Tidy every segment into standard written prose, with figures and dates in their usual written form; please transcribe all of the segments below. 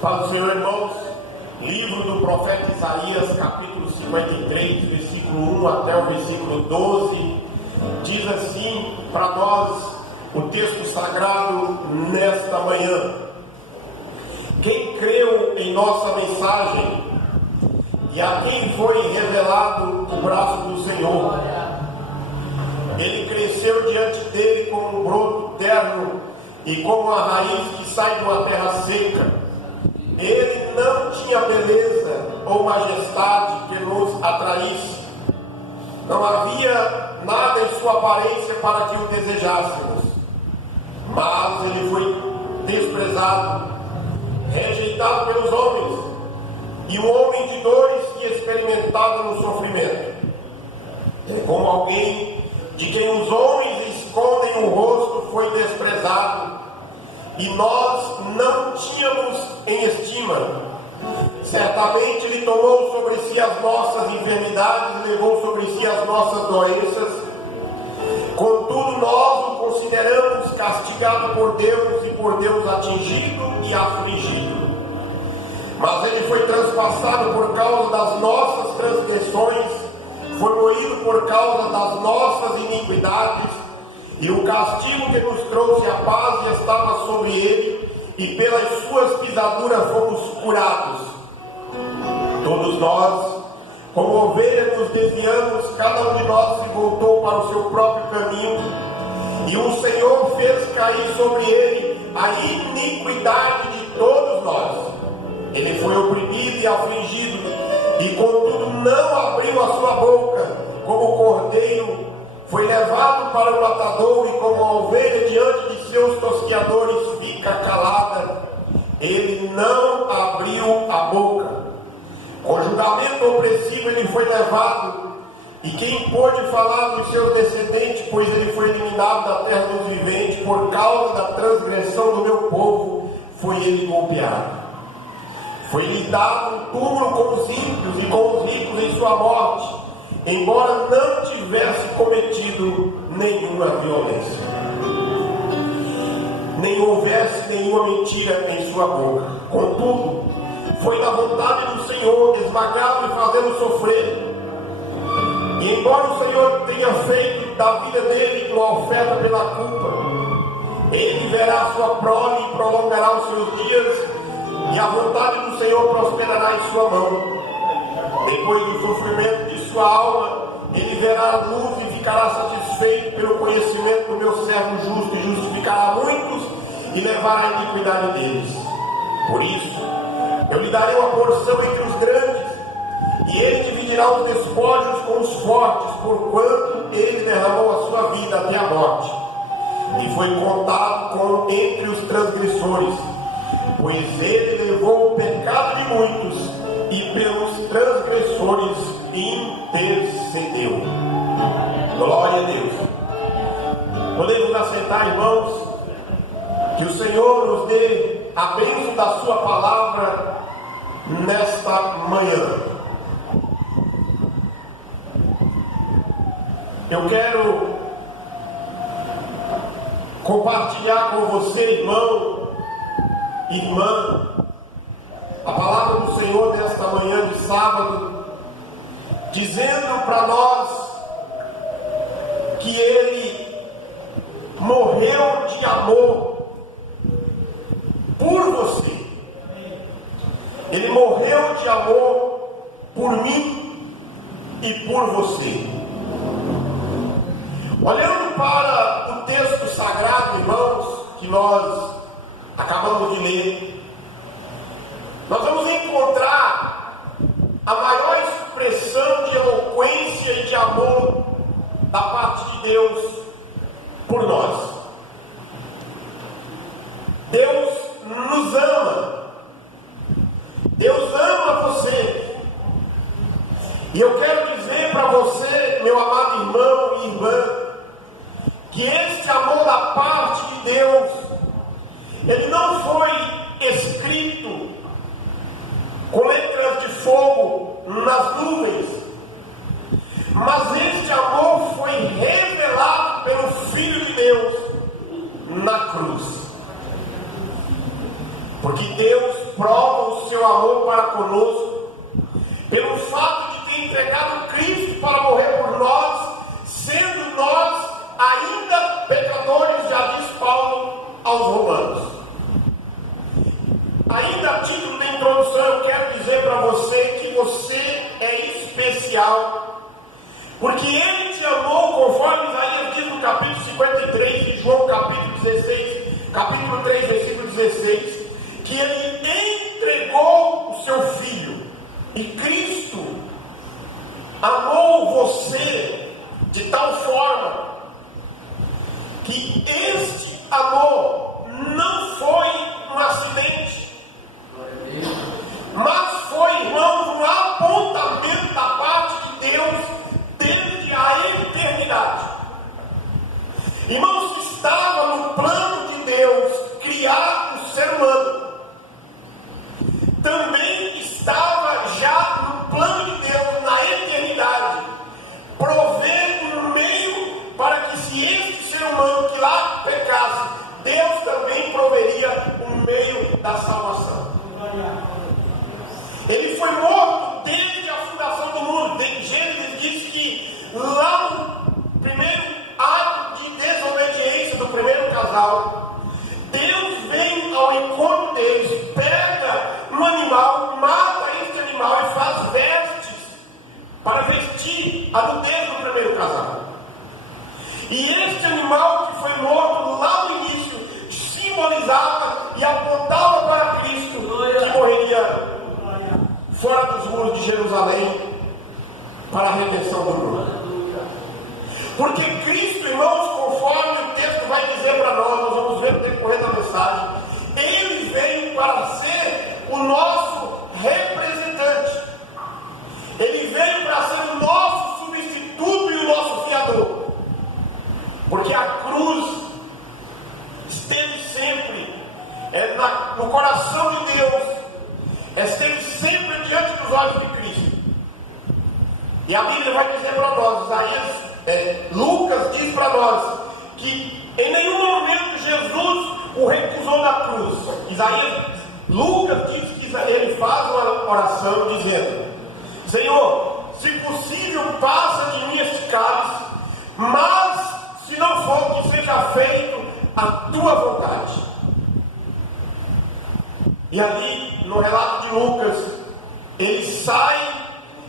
Paz do Senhor, irmãos. Livro do profeta Isaías, capítulo 53, versículo 1 até o versículo 12, diz assim para nós o texto sagrado nesta manhã: quem creu em nossa mensagem e a quem foi revelado o braço do Senhor, ele cresceu diante dele como um broto terno e como a raiz que sai de uma terra seca. Ele não tinha beleza ou majestade que nos atraísse. Não havia nada em sua aparência para que o desejássemos. Mas ele foi desprezado, rejeitado pelos homens, e um homem de dores e experimentado no sofrimento. Como alguém de quem os homens escondem o rosto, foi desprezado, e nós não tínhamos em estima. Certamente ele tomou sobre si as nossas enfermidades, levou sobre si as nossas doenças. Contudo, nós o consideramos castigado por Deus e por Deus atingido e afligido. Mas ele foi transpassado por causa das nossas transgressões, foi moído por causa das nossas iniquidades, e o castigo que nos trouxe a paz estava sobre ele, e pelas suas pisaduras fomos curados. Todos nós, como ovelhas, nos desviamos, cada um de nós se voltou para o seu próprio caminho, e o Senhor fez cair sobre ele a iniquidade de todos nós. Ele foi oprimido e afligido, e contudo não abriu a sua boca. Como o cordeiro foi levado para o matador, e como a ovelha diante de seus tosqueadores fica calada, ele não abriu a boca. Com julgamento opressivo ele foi levado, e quem pôde falar dos seus descendentes, pois ele foi eliminado da terra dos viventes, por causa da transgressão do meu povo foi ele golpeado. Foi-lhe dado um túmulo com os ímpios e com os ricos em sua morte, embora não tivesse cometido nenhuma violência, nem houvesse nenhuma mentira em sua boca. Contudo, foi da vontade do Senhor esmagá-lo e fazê-lo sofrer. E embora o Senhor tenha feito da vida dele uma oferta pela culpa, ele verá a sua prole e prolongará os seus dias, e a vontade do Senhor prosperará em sua mão. Depois do sofrimento de sua alma, ele verá a luz e ficará satisfeito pelo conhecimento do meu servo justo, e justificará muitos e levará a iniquidade deles. Por isso, eu lhe darei uma porção entre os grandes, e ele dividirá os despojos com os fortes, porquanto ele derramou a sua vida até a morte, e foi contado entre os transgressores, pois ele levou o pecado de muitos, e pelos transgressores intercedeu. Glória a Deus. Podemos assentar, irmãos. Que o Senhor nos dê a bênção da sua palavra nesta manhã. Eu quero compartilhar com você, irmão, irmã, a palavra do Senhor nesta manhã de sábado, dizendo para nós que Ele morreu de amor por você. Ele morreu de amor por mim e por você. Olhando para o texto sagrado, irmãos, que nós acabamos de ler, nós vamos encontrar a maior expressão de eloquência e de amor da parte de Deus por nós. Deus nos ama. Deus ama você. E eu quero dizer para você, meu amado irmão e irmã, que esse amor da parte de Deus, ele não foi escrito com letras de fogo nas nuvens, mas este amor foi revelado pelo Filho de Deus na cruz. porque Deus prova o seu amor para conosco, pelo fato de ter entregado Cristo para morrer por nós, sendo nós ainda pecadores, já diz Paulo aos Romanos. Ainda a título de introdução, eu quero dizer para você que você é especial, porque Ele te amou, conforme Isaías diz no capítulo 53 de João, capítulo 3, versículo 16, que Ele entregou o seu Filho. E Cristo amou você de tal forma que este amor não foi um acidente, mas foi, irmãos, um apontamento da parte de Deus desde a eternidade. Irmãos, estava no plano de Deus criar o ser humano, também estava já no plano de Deus na eternidade prover um meio para que, se este ser humano que lá pecasse, Deus também proveria um meio da salvação. Ele foi morto desde a fundação do mundo. Gênesis diz que lá no primeiro ato de desobediência do primeiro casal, Deus vem ao encontro deles, pega um animal, mata este animal e faz vestes para vestir a nudez do primeiro casal. E este animal que foi morto lá no início simbolizava e apontava para Cristo, que morreria fora dos muros de Jerusalém para a redenção do mundo. Porque Cristo, irmãos, conforme o texto vai dizer para nós vamos ver no decorrer da mensagem, Ele veio para ser o nosso representante. Ele veio para ser o nosso substituto e o nosso fiador. Porque a cruz esteve sempre no coração de Deus, esteve sempre diante dos olhos de Cristo. E a Bíblia vai dizer para nós, Lucas diz para nós, que em nenhum momento Jesus o recusou da cruz. Lucas diz que ele faz uma oração dizendo: Senhor, se possível, passa de mim este cálice, mas se não for, que seja feito a tua vontade. E ali, no relato de Lucas, ele sai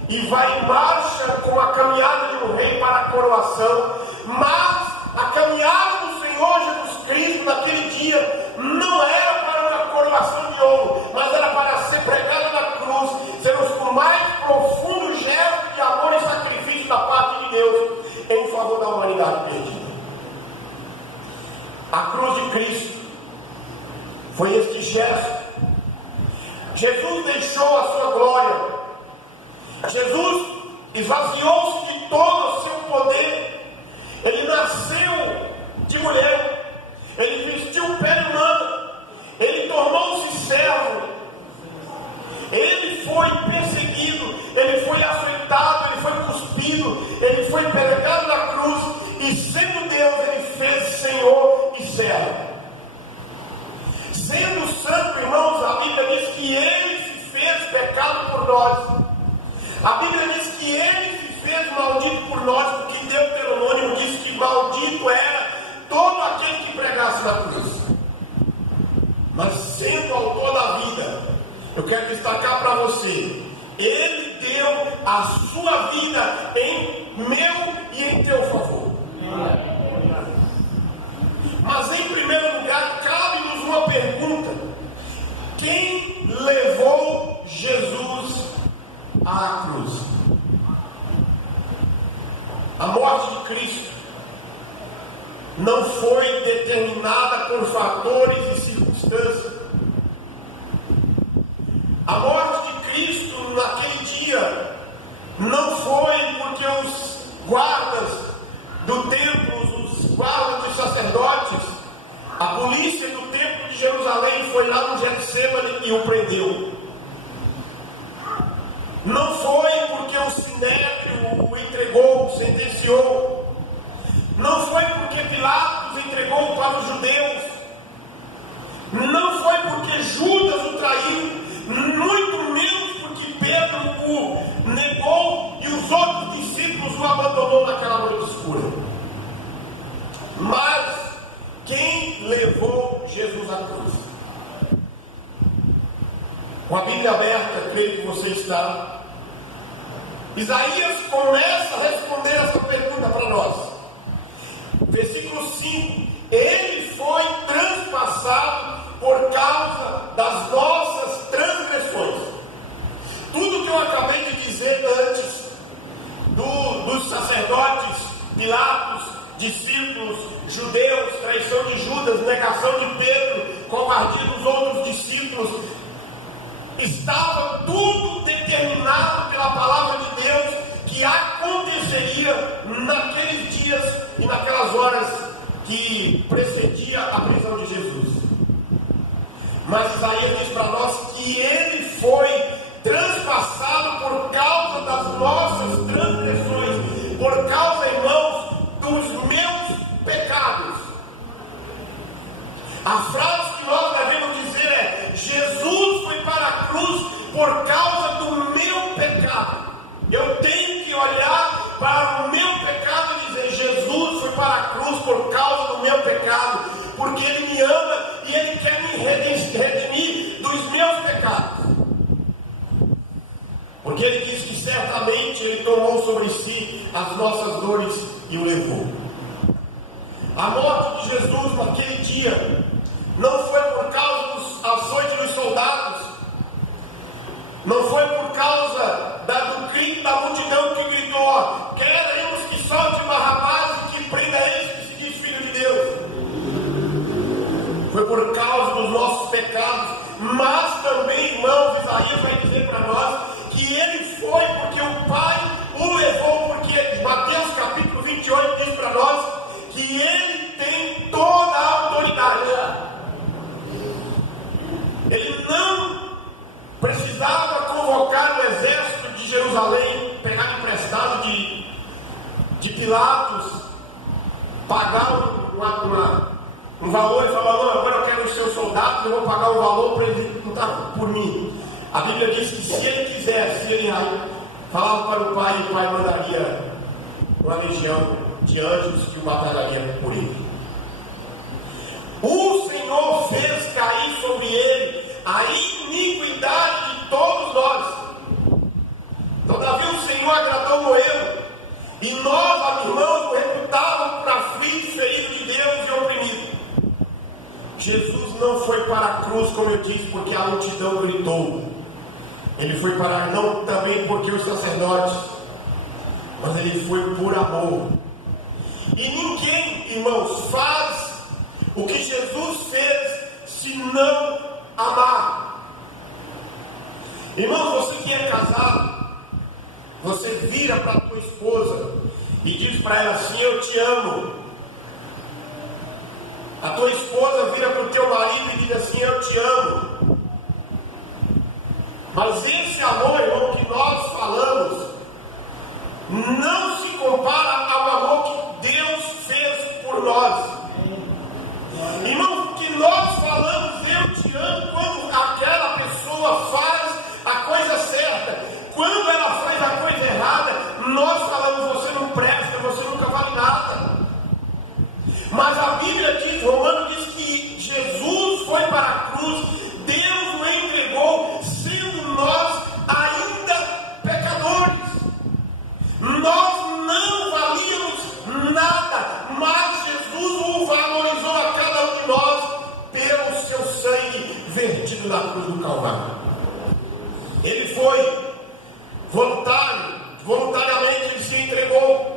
e vai em marcha com a caminhada de um rei para a coroação, mas a caminhada do Senhor Jesus Cristo naquele dia não era para uma coroação de ouro, mas era para ser pregada na cruz, sendo o mais profundo gesto de amor e sacrifício da parte de Deus em favor da humanidade perdida. A cruz de Cristo foi este gesto. Jesus deixou a sua glória. Jesus esvaziou-se de todo o seu poder. Ele nasceu de mulher. Ele vestiu pele humana. Ele tornou-se servo. Ele foi perseguido. Ele foi açoitado. Ele foi cuspido. Ele foi pregado na cruz. E sendo Deus, ele fez Senhor e servo. Sendo santo, irmãos, a Bíblia diz que ele se fez pecado por nós. A Bíblia diz que ele se fez maldito por nós, porque Deuteronômio diz que maldito era todo aquele que pregasse na cruz. Mas sendo autor da vida, eu quero destacar para você, ele deu a sua vida em meu e em teu favor. Mas em primeiro lugar, cabe-nos uma pergunta: quem levou Jesus à cruz? A morte de Cristo não foi determinada por fatores e circunstâncias. A morte de Cristo naquele dia não foi porque os guardas do templo, os guardas dos sacerdotes, a polícia do templo de Jerusalém foi lá no Getsemane e o prendeu. Não foi porque o Sinédrio o entregou, o sentenciou. Não foi porque Pilatos entregou para os judeus. Não foi porque Judas o Com a Bíblia aberta, creio que você está. Isaías começa a responder essa pergunta para nós. Versículo 5: Ele foi transpassado por causa das nossas transgressões. Tudo que eu acabei de dizer antes, dos sacerdotes, Pilatos, discípulos, judeus, traição de Judas, negação de Pedro, covardia dos outros discípulos, estava tudo determinado pela palavra de Deus que aconteceria naqueles dias e naquelas horas que precedia a prisão de Jesus. Mas Isaías diz para nós que ele foi transpassado por causa das nossas transgressões, por causa, irmãos, dos meus pecados. A frase que nós devemos dizer é: Jesus foi para a cruz por causa do meu pecado. Eu tenho que olhar para o meu pecado e dizer: Jesus foi para a cruz por causa do meu pecado, porque Ele me ama e Ele quer me redimir dos meus pecados. Porque Ele diz que certamente Ele tomou sobre si as nossas dores e o levou. A morte de Jesus naquele dia não foi por causa dos açoites dos soldados, não foi por causa do grito da multidão que gritou: queremos que solte Barrabás e que prenda esse que se diz filho de Deus. Foi por causa dos nossos pecados. Mas também, irmãos, Isaías vai dizer para nós que ele foi porque o Pai o levou, porque Mateus capítulo 28 diz para nós que ele tem toda a autoridade. Ele não precisava convocar o exército de Jerusalém, pegar emprestado de Pilatos, pagar um valor e falar: não, agora eu quero os seus soldados, eu vou pagar um valor para ele lutar por mim. A Bíblia diz que se ele quisesse, se ele falava para o Pai, e o Pai mandaria uma legião de anjos que o batalharia por ele. O Senhor fez cair sobre ele a iniquidade de todos nós. Todavia o Senhor agradou Moelo, e nós, irmãos, o reputávamos para aflito, ferido de Deus e oprimido. Jesus não foi para a cruz, como eu disse, porque a multidão gritou. Ele foi para, não também porque os sacerdotes, mas ele foi por amor. E ninguém, irmãos, faz o que Jesus fez se não amar. Irmãos, você que é casado, você vira para a tua esposa e diz para ela assim: eu te amo. A tua esposa vira para o teu marido e diz assim: eu te amo. Mas esse amor, irmão, que nós falamos, não se compara ao amor que Deus fez por nós. Irmão, que nós falamos eu te amo quando aquela pessoa faz a coisa certa. Quando ela faz a coisa errada, nós falamos: você não presta, você nunca vale nada. Mas a Bíblia diz, Romano diz que Jesus foi para a cruz, Deus o entregou, sendo nós ainda pecadores. Nós não valíamos nada, mas Jesus o valorizou a cada um de nós pelo seu sangue vertido na cruz do Calvário. Ele foi voluntariamente ele se entregou.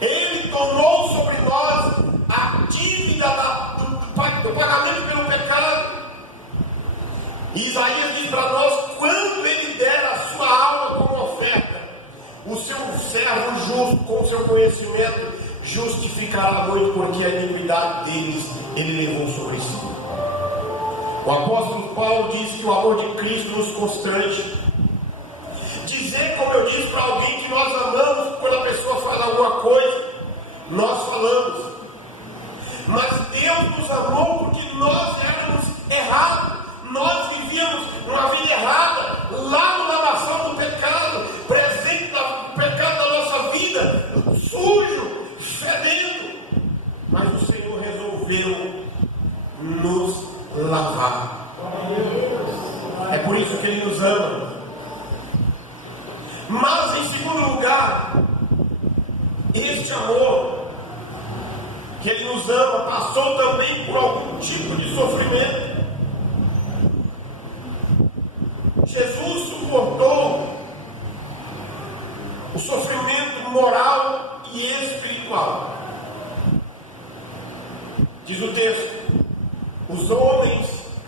Ele tomou sobre nós a dívida do pagamento pelo pecado. E Isaías diz para nós: quando ele der a sua alma como oferta, o seu servo justo, com o seu conhecimento, justificará muito, porque a iniquidade deles ele levou sobre si. O apóstolo Paulo diz que o amor de Cristo nos constrange. Dizer, como eu disse, para alguém que nós amamos, quando a pessoa fala alguma coisa, nós falamos. Mas Deus nos amou porque nós éramos errados. Nós vivíamos uma vida errada, lá na lamação do pecado, presente no pecado da nossa vida, sujo, fedendo. Mas o Senhor resolveu nos lavar. É por isso que Ele nos ama. Mas, em segundo lugar, este amor que Ele nos ama passou também por algum tipo de sofrimento. Jesus suportou o sofrimento moral e espiritual. Diz o texto: os homens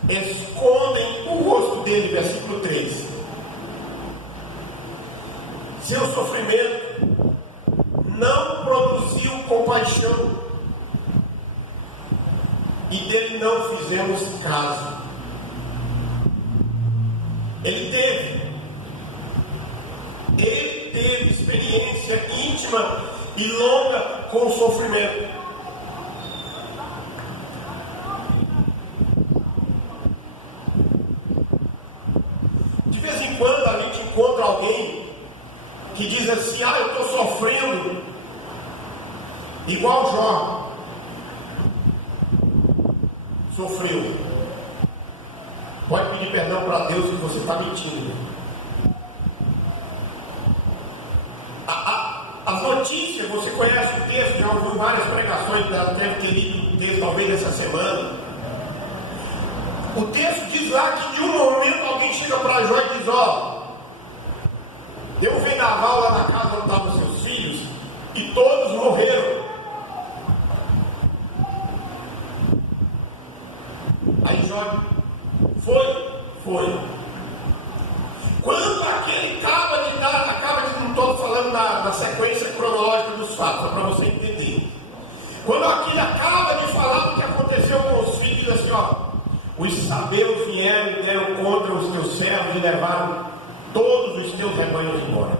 escondem o rosto dele, versículo 3. Seu sofrimento não produziu compaixão, e dele não fizemos caso. Ele teve experiência íntima e longa com o sofrimento. De vez em quando a gente encontra alguém que diz assim: eu estou sofrendo igual Jó sofreu. Pode pedir perdão para Deus que você está mentindo. As notícias, você conhece o texto, já ouviu várias pregações, deve ter lido o texto talvez essa semana. O texto diz lá que de um momento alguém chega para Jó e diz: deu um vendaval lá na casa onde estavam seus filhos e todos morreram. Aí Jó foi. Quando aquele não estou falando na sequência cronológica dos fatos, só para você entender. Quando aquele acaba de falar do que aconteceu com os filhos, assim: os sabeus vieram e deram contra os teus servos e levaram todos os teus rebanhos embora.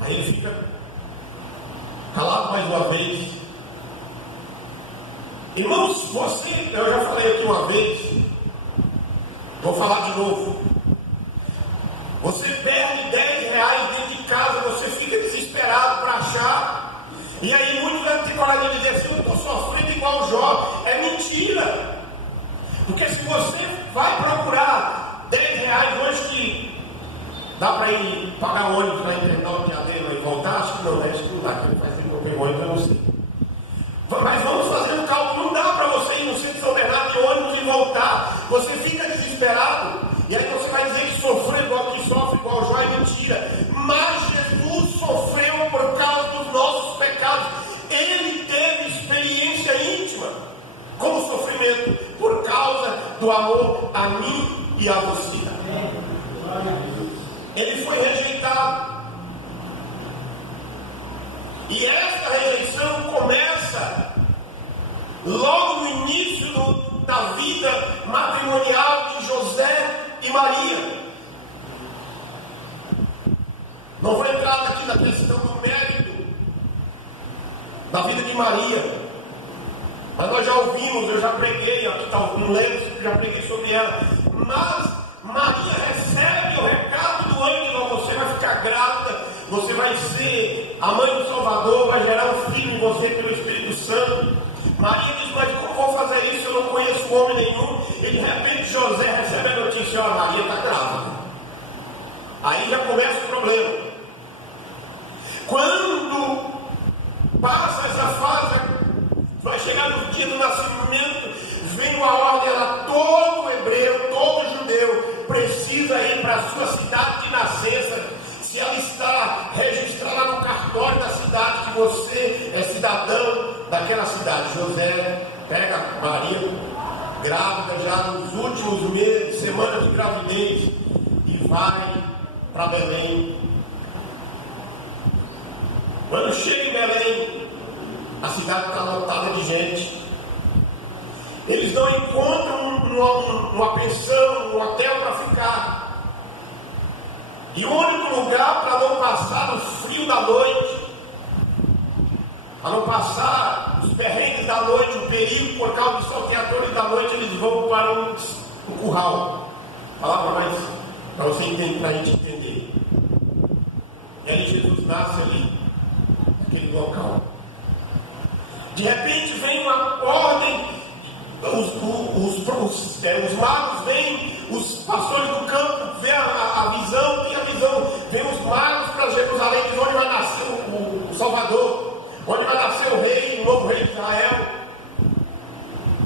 Aí ele fica calado mais uma vez. Irmãos, eu já falei aqui uma vez, vou falar de novo. Você perde 10 reais dentro de casa, você fica desesperado para achar. E aí muitos vão ter coragem de dizer assim: eu estou sofrendo igual Jó. É mentira. Porque se você vai procurar 10 reais hoje, que dá para ir pagar o ônibus para ir treinar o piadeiro e voltar, acho que não, né? Acho que não dá, porque faz tempo que eu pego ônibus, eu não sei. Mas vamos fazer um cálculo. Não dá para você ir no centro de São Bernardo de ônibus e voltar. Você fica desesperado. E aí você vai dizer que sofreu igual que sofre igual Jó. É mentira. Mas Jesus sofreu por causa dos nossos pecados. Ele teve experiência íntima com o sofrimento por causa do amor a mim e a você. Ele foi rejeitado. E esta rejeição começa logo no início da vida matrimonial de José e Maria. Não vou entrar aqui na questão do mérito da vida de Maria, mas nós já ouvimos, eu já preguei, aqui não lembro se já preguei sobre ela. Mas Maria recebe o recado do anjo: você vai ficar grávida, você vai ser a mãe do Salvador, vai gerar um filho em você pelo Espírito Santo. Maria diz: mas como vou fazer isso? Eu não conheço homem nenhum. E de repente José recebe a notícia: Maria está grávida. Aí já começa o problema. Quando passa essa fase, vai chegar no dia do nascimento, vem uma ordem: todo hebreu, todo judeu precisa ir para a sua cidade de nascença. Se ela está registrada no cartório da cidade, que você é cidadão daquela cidade. José pega Maria, grávida já nos últimos meses, semanas de gravidez, e vai para Belém. Quando chega em Belém, a cidade está lotada de gente. Eles não encontram uma pensão, um hotel para ficar. E o único lugar para não passar o frio da noite, para não passar os perrengues da noite, o perigo por causa dos salteadores da noite, eles vão para um curral. Palavra mais para você entender, para a gente entender. E aí Jesus nasce ali, naquele local. De repente vem uma ordem, os os magos vêm, os pastores do campo vêem a visão, tem a visão, vêm os magos para Jerusalém, diz onde vai nascer o Salvador, onde vai nascer o rei, o novo rei de Israel.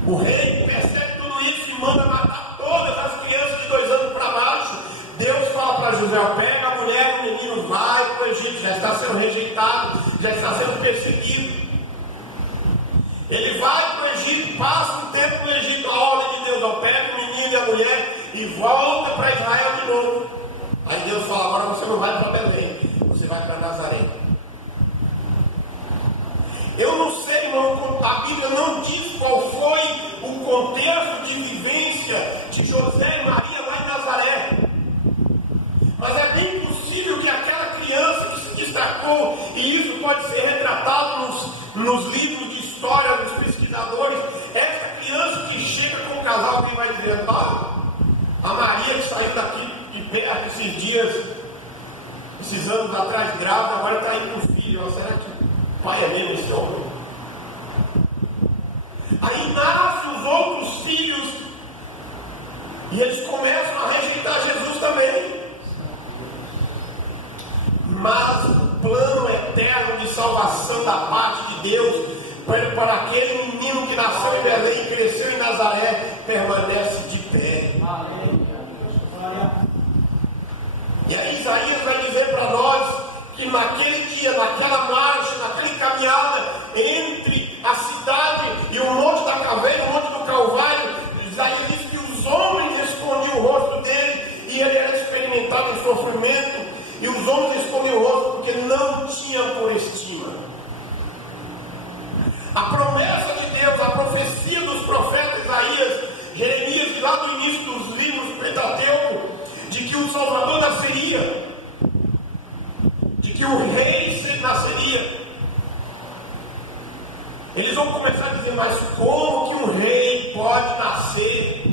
O rei percebe tudo isso e manda matar todas as crianças de 2 anos para baixo. Deus fala para José: pega a mulher e o menino, vai para o Egito, já está sendo rejeitado, já está sendo perseguido. Ele vai para o Egito, passa um tempo no Egito, a ordem de Deus: pega o menino e a mulher e volta para Israel de novo. Aí Deus fala: agora você não vai para Belém, você vai para Nazaré. Eu não sei, irmão, a Bíblia não diz qual foi o contexto de vivência de José e Maria lá em Nazaré. Mas é bem possível que aquela criança que se destacou, e isso pode ser retratado nos livros de história dos pesquisadores, essa criança que chega com o casal, que vai dizer: a Maria que saiu daqui de perto esses dias, esses anos atrás grávida, agora está aí com o filho. Será que o pai é mesmo esse homem? Aí nascem os outros filhos e eles começam a rejeitar Jesus também. Mas o plano eterno de salvação da parte de Deus para aquele menino que nasceu em Belém e cresceu em Nazaré permanece de pé. E aí Isaías vai dizer para nós que naquele dia, naquela marcha, naquela caminhada entre a cidade e o monte da caveira, o monte do Calvário, Isaías diz que os homens escondiam o rosto dele e ele era experimentado em sofrimento, e os homens escondiam o rosto porque não tinham por estima. A promessa de Deus, a profecia dos profetas Isaías, Jeremias, lá do início dos livros do Pentateuco, de que o Salvador nasceria, de que o rei nasceria. Eles vão começar a dizer: mas como que um rei pode nascer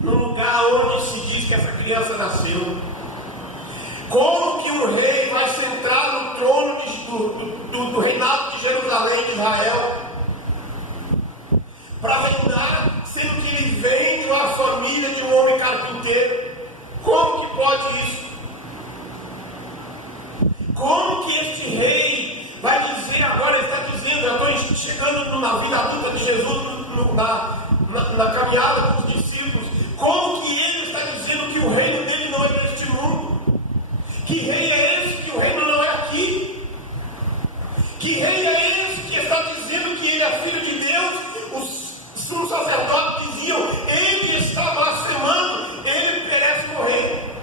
no lugar onde se diz que essa criança nasceu? Como que um rei vai sentar no trono do reinado de Jerusalém, de Israel, para reinar, sendo que ele vem de uma família de um homem carpinteiro? Como que pode isso? Como que este rei vai dizer agora, ele está dizendo, eu estou chegando na vida adulta de Jesus, na caminhada com os discípulos, como que ele está dizendo que o reino dele não é deste mundo? Que rei é esse que o reino não é aqui? Que rei é esse que está dizendo que ele é filho de Deus? Os sumos sacerdotes diziam: ele está blasfemando, ele merece morrer.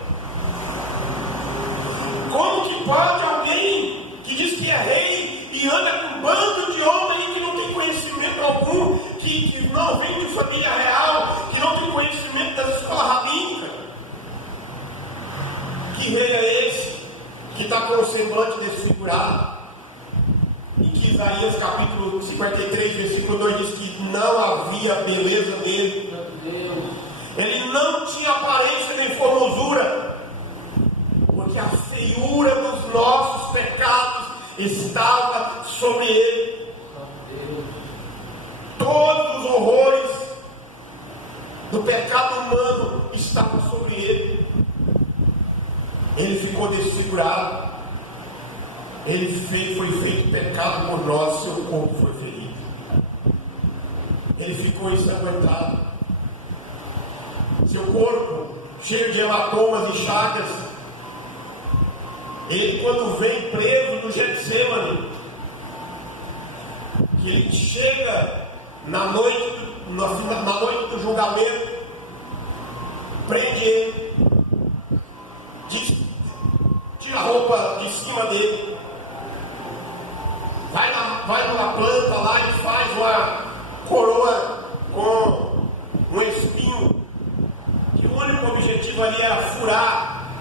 Como que pode alguém que diz que é rei e anda com um bando de homens que não tem conhecimento algum, que não vem de família real, que não tem conhecimento das escolas rabínicas? Que rei é esse que está com o semblante desfigurado? E que Isaías capítulo 53, versículo 2 diz que não havia beleza nele. Ele não tinha aparência nem formosura, porque a feiura dos nossos pecados estava sobre ele. Todos os horrores do pecado humano estavam sobre ele. Ele ficou desfigurado. Ele foi feito pecado por nós, seu corpo foi ferido. Ele ficou ensanguentado. Seu corpo cheio de hematomas e chagas. Ele, quando vem preso no Getsêmani, que ele chega na noite do julgamento, prende ele, tira a roupa de cima dele, vai numa planta lá e faz uma coroa com um espinho, que o único objetivo ali era furar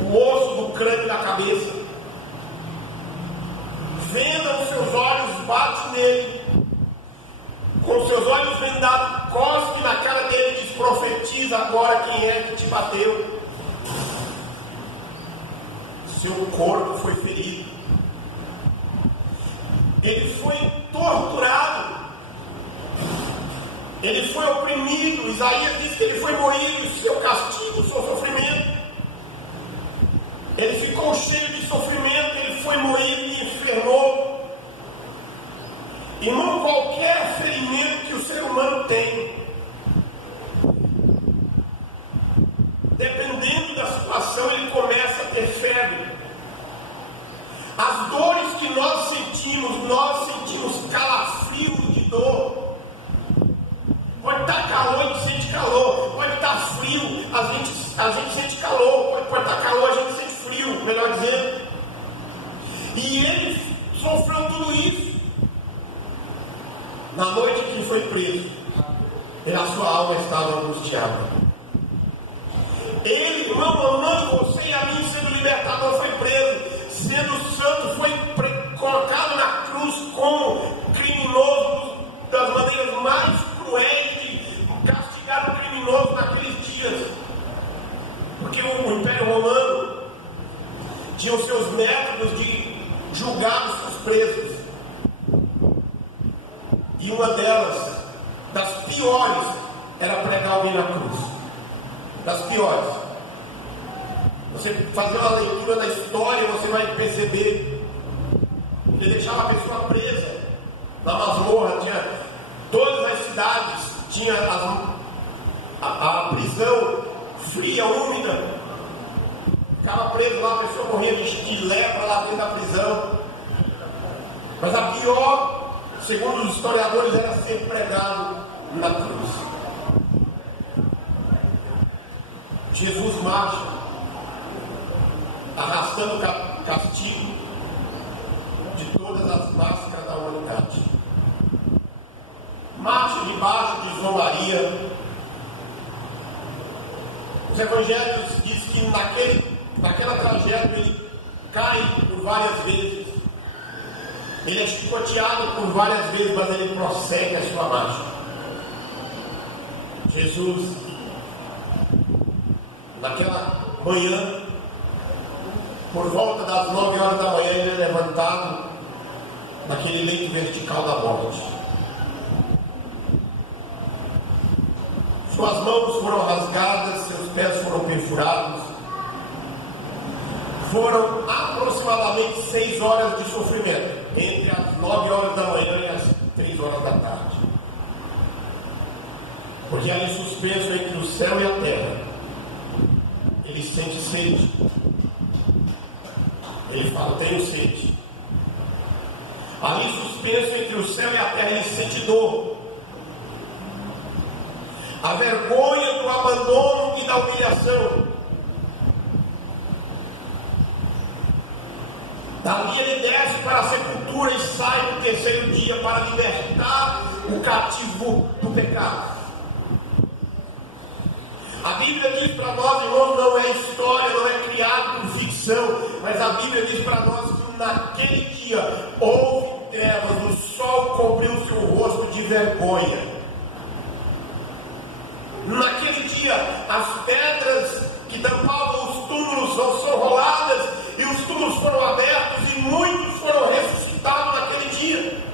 o osso do crânio da cabeça. Venda os seus olhos, bate nele, com seus olhos vendados, cospe na cara dele e diz: profetiza agora quem é que te bateu. Seu corpo foi ferido. Ele foi torturado. Ele foi oprimido. Isaías diz que ele foi moído, o seu castigo, o seu sofrimento. Ele ficou cheio de sofrimento, ele foi moído e enfermou. Irmão, qualquer ferimento que o ser humano tem, dependendo da situação, ele começa a ter febre. As dores que nós sentimos calafrios de dor. Pode estar calor, a gente sente calor. Pode estar frio, a gente sente calor. Pode estar calor, a gente sente frio, melhor dizendo. E ele sofreu tudo isso na noite que foi preso. E a sua alma estava angustiada. Ele, irmão, amando você e a mim, sendo libertador, foi preso. Sendo santo, foi colocado na cruz como criminoso, das maneiras mais cruéis de castigar o criminoso naqueles dias. Porque o Império Romano tinha os seus métodos de julgar os seus presos. E uma delas, das piores, era pregar alguém na cruz. Das piores. Você fazer uma leitura da história, você vai perceber. Ele deixava a pessoa presa na masmorra. Tinha todas as cidades, tinha a prisão fria, úmida. Ficava preso lá, a pessoa morria de lepra lá dentro da prisão. Mas a pior, segundo os historiadores, era ser pregado na cruz. Jesus marcha arrastando o castigo de todas as máscaras da humanidade. Marcha debaixo de zombaria. Os evangelhos dizem que naquela trajetória ele cai por várias vezes. Ele é chicoteado por várias vezes, mas ele prossegue a sua marcha. Jesus, naquela manhã, por volta das 9 horas da manhã, ele é levantado naquele leito vertical da morte. Suas mãos foram rasgadas, seus pés foram perfurados. Foram aproximadamente 6 horas de sofrimento, entre as 9 horas da manhã e as 3 horas da tarde. Porque ali suspenso entre o céu e a terra, ele sente sede. Ele fala, tenho sede. Ali suspenso entre o céu e a terra, ele sente dor. A vergonha do abandono e da humilhação. Dali ele desce para a sepultura e sai no terceiro dia para libertar o cativo do pecado. A Bíblia diz para nós, irmãos, não é história, não é criado por ficção, mas a Bíblia diz para nós que naquele dia houve trevas, o sol cobriu o seu rosto de vergonha. Naquele dia as pedras que tampavam os túmulos são roladas e os túmulos foram abertos e muitos foram ressuscitados naquele dia.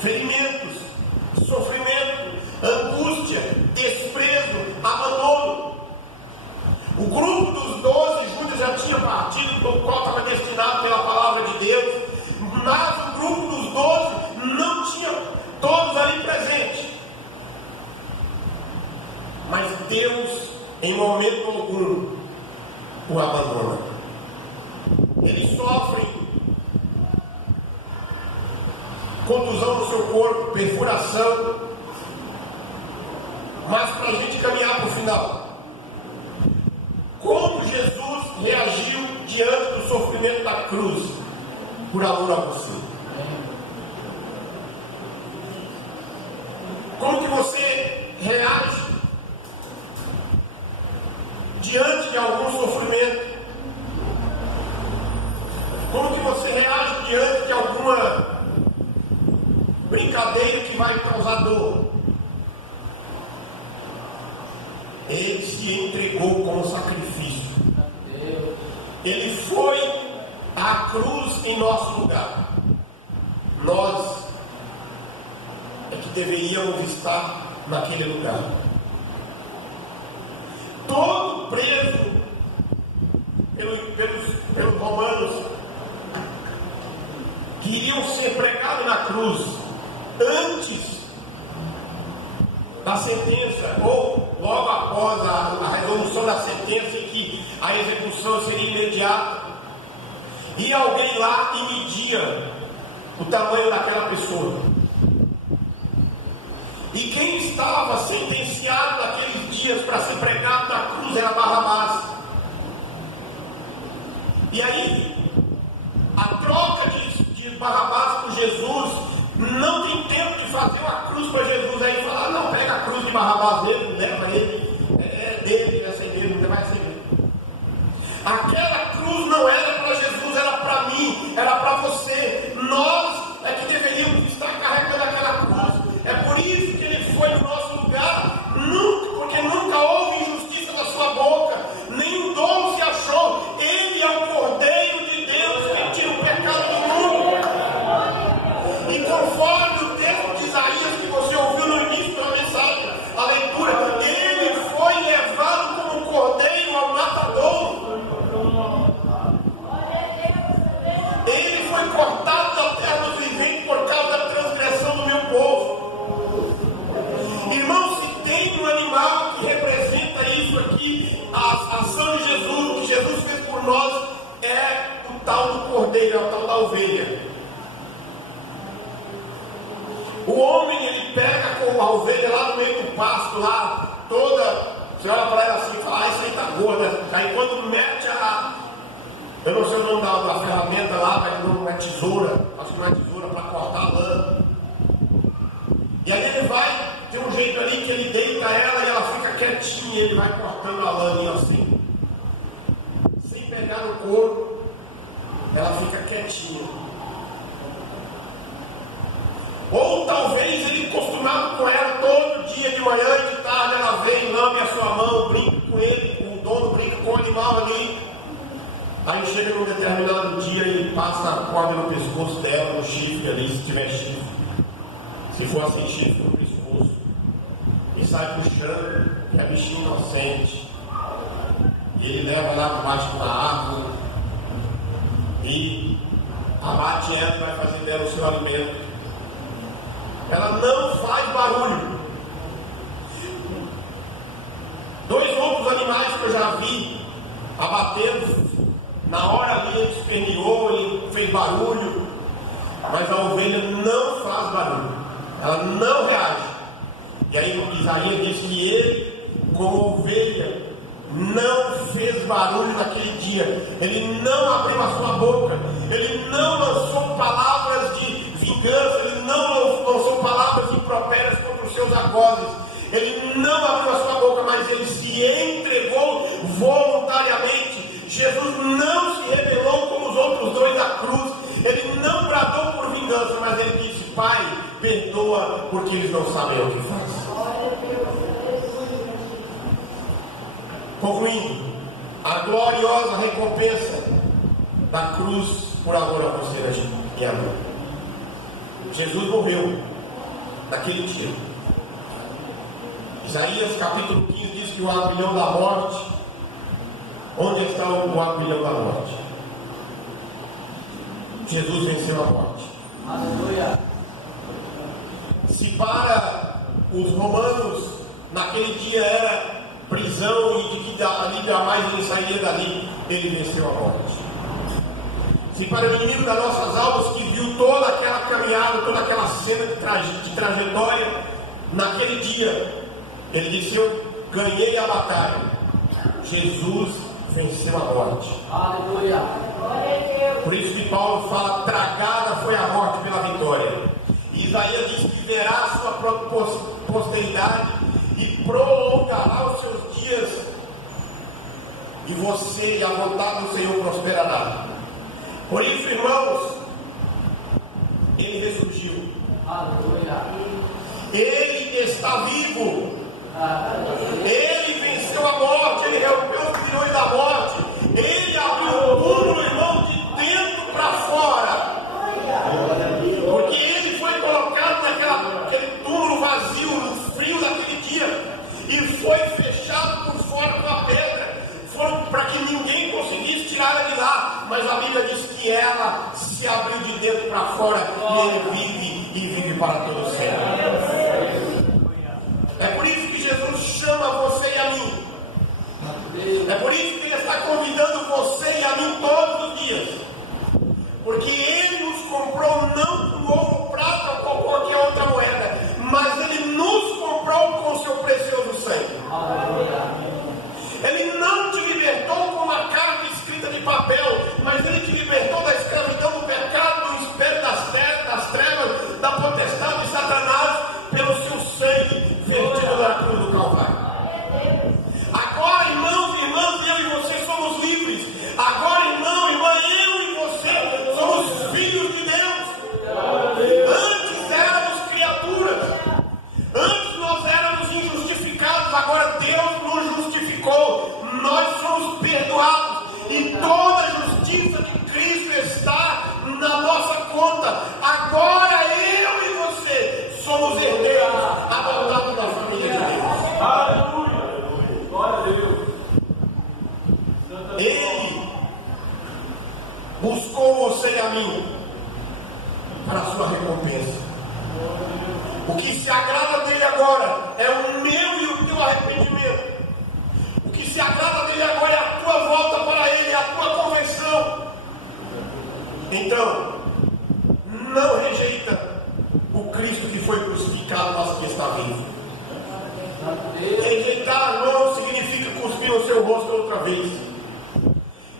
Ferimentos, sofrimento, angústia, desprezo, abandono. O grupo dos 12 Judas já tinha partido, do qual estava destinado pela palavra de Deus, mas o grupo dos 12 não tinha todos ali presentes. Mas Deus, em momento algum, o abandona. Ele sofre contusão no seu corpo, perfuração. Mas para a gente caminhar para o final, como Jesus reagiu diante do sofrimento da cruz por amor a você? Como que você reage diante de algum sofrimento? Como que você reage diante de alguma brincadeira que vai causar dor? Ele se entregou como sacrifício. Ele foi à cruz em nosso lugar. Nós é que deveriam estar naquele lugar. Todo preso pelos romanos que iriam ser pregados na cruz antes da sentença, ou logo após a resolução da sentença, em que a execução seria imediata, e alguém lá e media o tamanho daquela pessoa. E quem estava sentenciado naqueles dias para ser pregado na cruz era Barrabás. E aí, a troca de Barrabás por Jesus, não tem tempo de fazer uma cruz para Jesus aí e falar: não, pega a cruz de Barrabás dele, leva ele, é dele, essa é dele, não vai ser dele. Aquela cruz não era para Jesus, era para mim, era para você. Nós é que deveríamos estar carregando aquela cruz. É por isso que ele foi no nosso lugar, porque nunca houve injustiça na sua boca, nenhum dolo se achou. Ele é o Cordeiro de Deus que tira o pecado do mundo. E conforme o texto de Isaías que você ouviu no início da mensagem, a leitura, ele foi levado como um cordeiro ao matadouro. Ele foi cortado da terra dos viventes por causa da transgressão do meu povo. Irmãos, se tem um animal que representa isso aqui, a ação de Jesus, o que Jesus fez por nós, é o tal do cordeiro, é o tal da ovelha. O homem, ele pega com a ovelha lá no meio do pasto, lá, toda, você olha para ela assim e fala: isso aí tá gorda. Aí quando mete eu não sei o nome da ferramenta lá, mas não é tesoura, acho que não é tesoura, para cortar a lã. E aí ele vai, tem um jeito ali que ele deita ela e ela fica quietinha, ele vai cortando a lã assim, sem pegar no couro, ela fica quietinha. Ou talvez ele acostumado com ela todo dia, de manhã e de tarde, ela vem, lambe a sua mão, brinca com ele, o dono brinca com o animal ali. Aí chega num determinado dia e passa a corda no pescoço dela, no chifre ali, se tiver chifre. Se for sem chifre no pescoço. E sai puxando, que é bichinho inocente. E ele leva lá debaixo da árvore. E abate ela e vai fazer dela o seu alimento. Ela não faz barulho. Dois outros animais que eu já vi abatendo, na hora ali ele esperneou, ele fez barulho, mas a ovelha não faz barulho, ela não reage. E aí Isaías diz que ele, como ovelha, não fez barulho naquele dia, ele não abriu a sua boca, ele não lançou palavras de vingança, ele não lançou palavras impropérias contra os seus algozes, ele não abriu a sua boca, mas ele se entregou voluntariamente. Jesus não se rebelou como os outros dois da cruz, ele não bradou por vingança, mas ele disse: Pai, perdoa, porque eles não sabem o que fazem. Concluindo, a gloriosa recompensa da cruz por amor a você e a mim. Jesus morreu naquele dia. Isaías capítulo 15 diz que o aguilhão da morte, onde está o aguilhão da morte? Jesus venceu a morte. Aleluia. Se para os romanos naquele dia era prisão e de que ali jamais ele sairia dali, ele venceu a morte. Se para o inimigo das nossas almas, que viu toda aquela caminhada, toda aquela cena de trajetória, naquele dia ele disse: eu ganhei a batalha. Jesus venceu a morte. Aleluia. Por isso que Paulo fala: tragada foi a morte pela vitória. E Isaías diz que verá a sua posteridade e prolongará os seus dias, e você e a vontade do Senhor prosperará. Por isso, irmãos, ele ressurgiu. Aleluia. Ele está vivo. Ele venceu a morte, ele rompeu os grilhões da morte, ele abriu o túmulo, irmão, de dentro para fora, porque ele foi colocado naquele túmulo fora, e ele vive e vive para todo sempre. É por isso que Jesus chama você e a mim. É por isso que ele está convidando você e a mim todos os dias. Porque ele nos comprou não com ouro, prata ou com qualquer outra moeda, mas ele nos comprou com o seu precioso sangue. Ele não te libertou com uma carta escrita de papel, mas ele te libertou da escravidão do pecado, do espelho das trevas, da potestade de Satanás, pelo seu sangue vertido na cruz do Calvário. Agora, irmãos e irmãs, eu e você somos livres. Agora, irmão, irmã, eu e você somos filhos de Deus. Antes éramos criaturas. Antes nós éramos injustificados. Agora Deus nos justificou. Nós somos perdoados. E toda a justiça de Cristo está na nossa conta. Agora eu e você somos herdeiros, adotados da família de Deus. Aleluia! Glória a Deus. Ele buscou você e a mim para a sua recompensa. O que se agrada dele agora é o meu e o teu arrependimento. O que se agrada dele agora é a tua volta para ele, é a tua conversão. Então, não rejeita o Cristo que foi crucificado, mas que está vivo. Rejeitar não significa cuspir no seu rosto outra vez.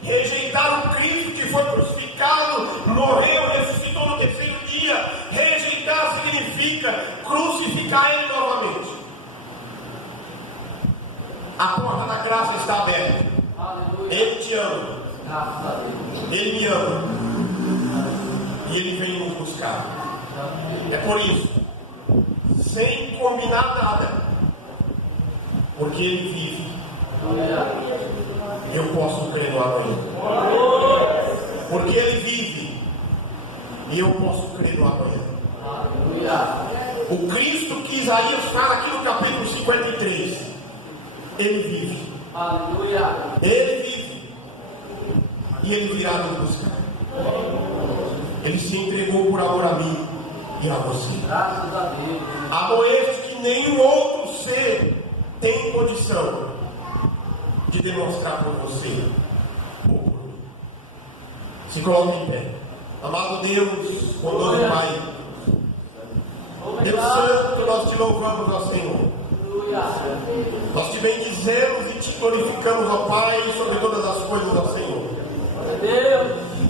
Rejeitar o Cristo que foi crucificado, morreu, ressuscitou no terceiro dia. Rejeitar significa crucificar ele novamente. A porta da graça está aberta. Ele te ama. Ele me ama. E ele vem nos buscar. É por isso, sem combinar nada, porque ele vive, eu posso crer no amanhã. Porque ele vive, e eu posso crer no amanhã. O Cristo que Isaías fala aqui no capítulo 53, ele vive. Ele vive, e ele virá nos buscar. Ele se entregou por amor a mim e a você. Graças a Deus. Amor este que nenhum outro ser tem condição de demonstrar por você ou por mim. Se coloque em pé. Amado Deus, bondoso Pai, Deus Santo, nós te louvamos, ó Senhor. Nós te bendizemos e te glorificamos, ó Pai, sobre todas as coisas, ó Senhor.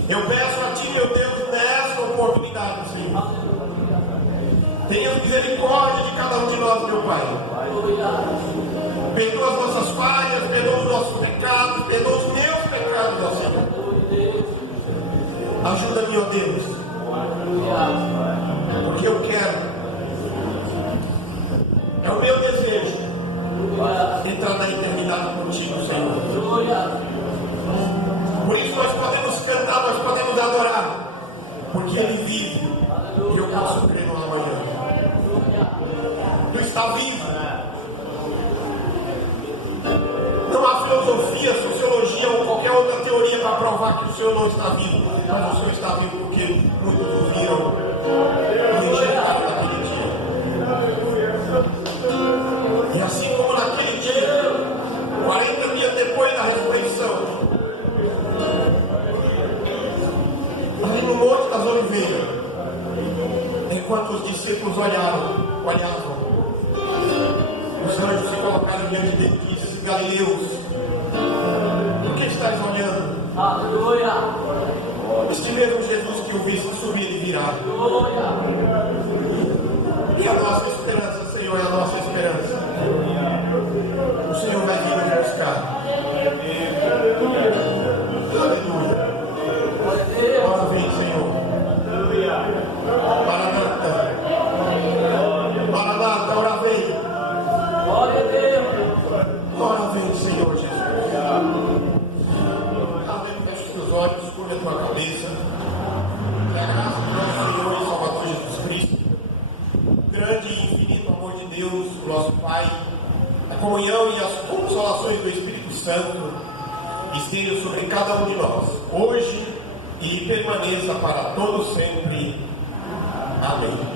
Eu peço a Ti, meu Deus, nesta oportunidade, Senhor, tenha misericórdia de cada um de nós, meu Pai. Perdoa as nossas falhas, perdoa os nossos pecados, perdoa os meus pecados, ó Senhor. Ajuda-me, ó Deus, porque eu quero, é o meu desejo, entrar na eternidade contigo, Senhor. Por isso nós podemos cantar, nós podemos adorar, porque Ele vive e eu posso crer no amanhã. Tu está vivo. Não há filosofia, sociologia ou qualquer outra teoria para provar que o Senhor não está vivo, mas o Senhor está vivo porque muitos o viram e rejeitaram naquele dia. E assim como naquele dia, 40 dias depois da ressurreição, ali no Monte das Oliveiras, enquanto os discípulos olhavam, os anjos se colocaram diante dele e disse: Galileus, por que estáis olhando? Aleluia! Este mesmo Jesus que o viste subir e virar. E a nossa esperança, Senhor, é a nossa esperança. O Senhor vai vir nos buscar. Aleluia! Ora vem, Senhor. Maranata. Maranata, ora vem. Glória a Deus. Ora vem, Senhor Jesus. Amém. Feche os teus olhos, curva a tua cabeça. Que a graça do nosso Senhor e Salvador Jesus Cristo, grande e infinito amor de Deus, o nosso Pai, a comunhão e as consolações do Espírito Santo estejam sobre cada um de nós, hoje e permaneça para todo sempre. Amém.